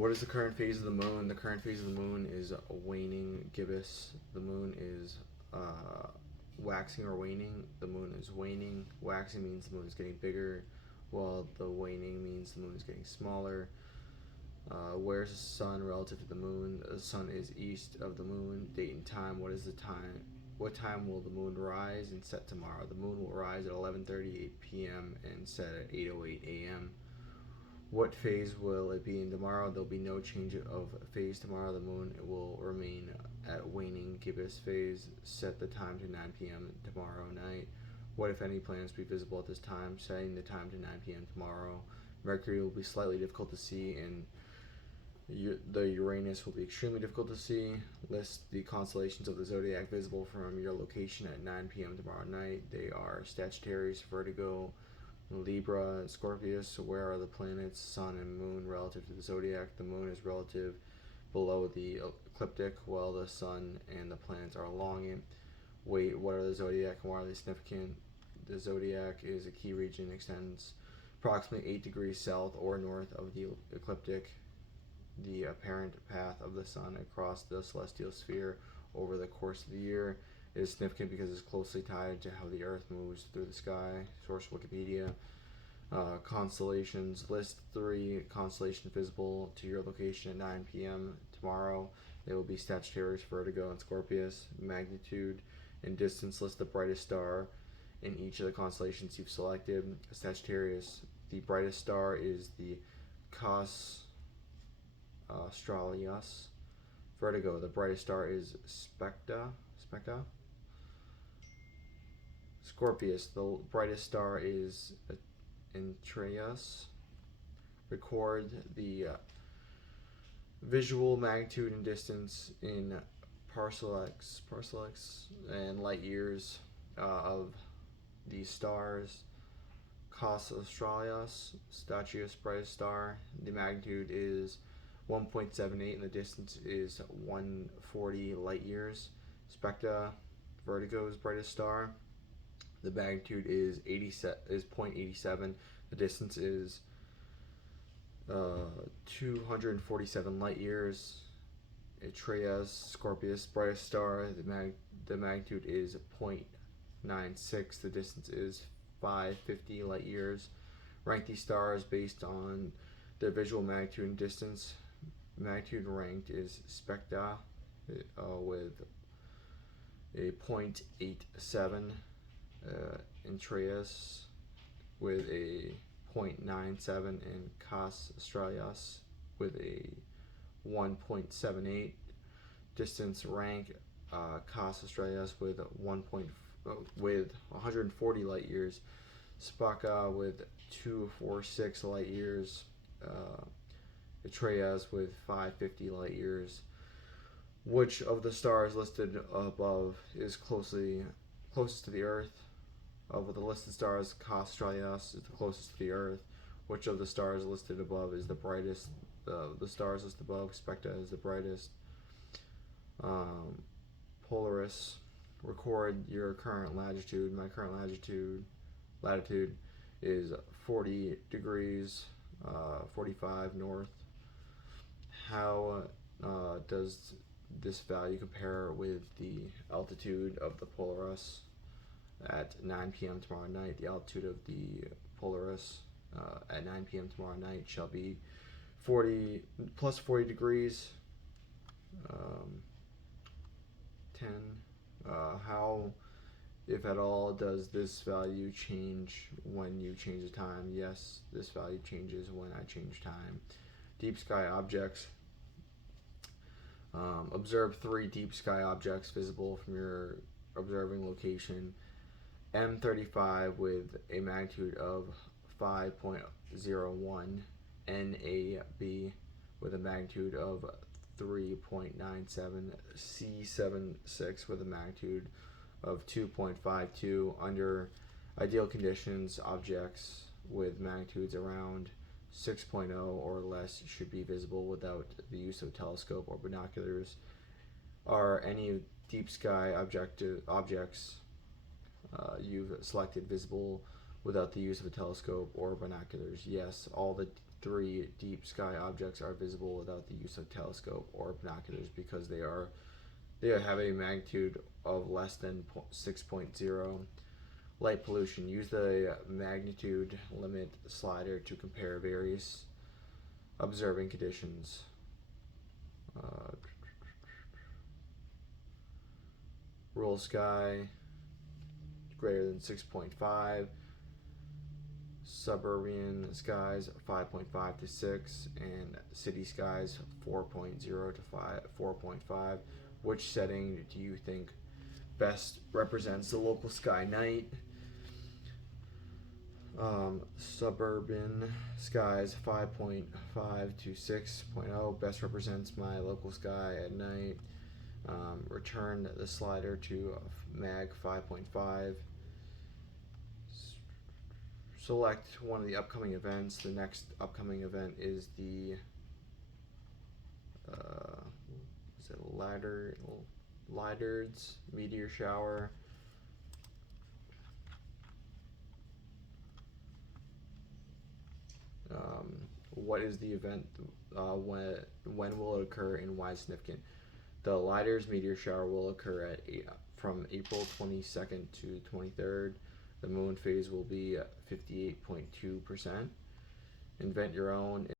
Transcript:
What is the current phase of the moon? The current phase of the moon is a waning gibbous. The moon is waxing or waning. The moon is waning. Waxing means the moon is getting bigger, while the waning means the moon is getting smaller. Where's the sun relative to the moon? The sun is east of the moon. Date and time. What is the time? What time will the moon rise and set tomorrow? The moon will rise at 11:38 p.m. and set at 8:08 a.m. What phase will it be in tomorrow? There'll be no change of phase tomorrow. The moon will remain at waning gibbous phase. Set the time to 9 p.m. tomorrow night. What, if any, planets will be visible at this time? Setting the time to 9 p.m. tomorrow. Mercury will be slightly difficult to see, and the Uranus will be extremely difficult to see. List the constellations of the zodiac visible from your location at 9 p.m. tomorrow night. They are Sagittarius, Vertigo, Libra, and Scorpius. Where are the planets, sun, and moon relative to the zodiac? The moon is relative below the ecliptic, while the sun and the planets are along it. Wait, what are the zodiac and why are they significant? The zodiac is a key region, extends approximately 8 degrees south or north of the ecliptic. The apparent path of the sun across the celestial sphere over the course of the year is significant because it's closely tied to how the Earth moves through the sky. Source Wikipedia. Constellations. List 3 constellations visible to your location at 9 p.m. tomorrow. They will be Sagittarius, Vertigo, and Scorpius. Magnitude and distance. List the brightest star in each of the constellations you've selected. Sagittarius. The brightest star is the Cos Australis. Vertigo. The brightest star is Specta. Scorpius. The brightest star is Intrius. Record the visual magnitude and distance in parsecs and light years of these stars. Cos Australis, Statius, brightest star. The magnitude is 1.78 and the distance is 140 light years. Specta, Vertigo's brightest star. The magnitude is 0.87. The distance is 247 light years. Atreus, Scorpius, brightest star. The magnitude is 0.96. The distance is 550 light years. Rank these stars based on their visual magnitude and distance. Magnitude ranked is Specta with a 0.87. Intrius with a 0.97 and Cos Australis with a 1.78. Distance rank Cos Australis with 140 light years. Spaca with 246 light years. Atreus with 550 light years. Which of the stars listed above is closest to the Earth? Of the listed stars, Cos Australis is the closest to the Earth. Which of the stars listed above is the brightest? The stars listed above, Specta is the brightest. Polaris. Record your current latitude. My current latitude is 40 degrees 45 north. How does this value compare with the altitude of the Polaris at 9 p.m. tomorrow night? The altitude of the Polaris at 9 p.m. tomorrow night shall be 40 degrees 10. How, if at all, does this value change when you change the time? Yes, this value changes when I change time. Deep sky objects. Observe 3 deep sky objects visible from your observing location. M35 with a magnitude of 5.01. NAB with a magnitude of 3.97. C76 with a magnitude of 2.52. Under ideal conditions, objects with magnitudes around 6.0 or less should be visible without the use of a telescope or binoculars. Are any deep sky objects you've selected visible without the use of a telescope or binoculars? Yes, all the 3 deep sky objects are visible without the use of telescope or binoculars because they have a magnitude of less than 6.0. Light pollution. Use the magnitude limit slider to compare various observing conditions. Rural sky greater than 6.5. Suburban skies 5.5 to 6, and city skies 4.0 to 4.5. Which setting do you think best represents the local sky night? Suburban skies 5.5 to 6.0 best represents my local sky at night. Return the slider to mag 5.5. Select one of the upcoming events. The next upcoming event is the Lydards meteor shower. What is the event? When will it occur and why is it significant? The Lydards meteor shower will occur from April 22nd to 23rd. The moon phase will be 58.2%. Invent your own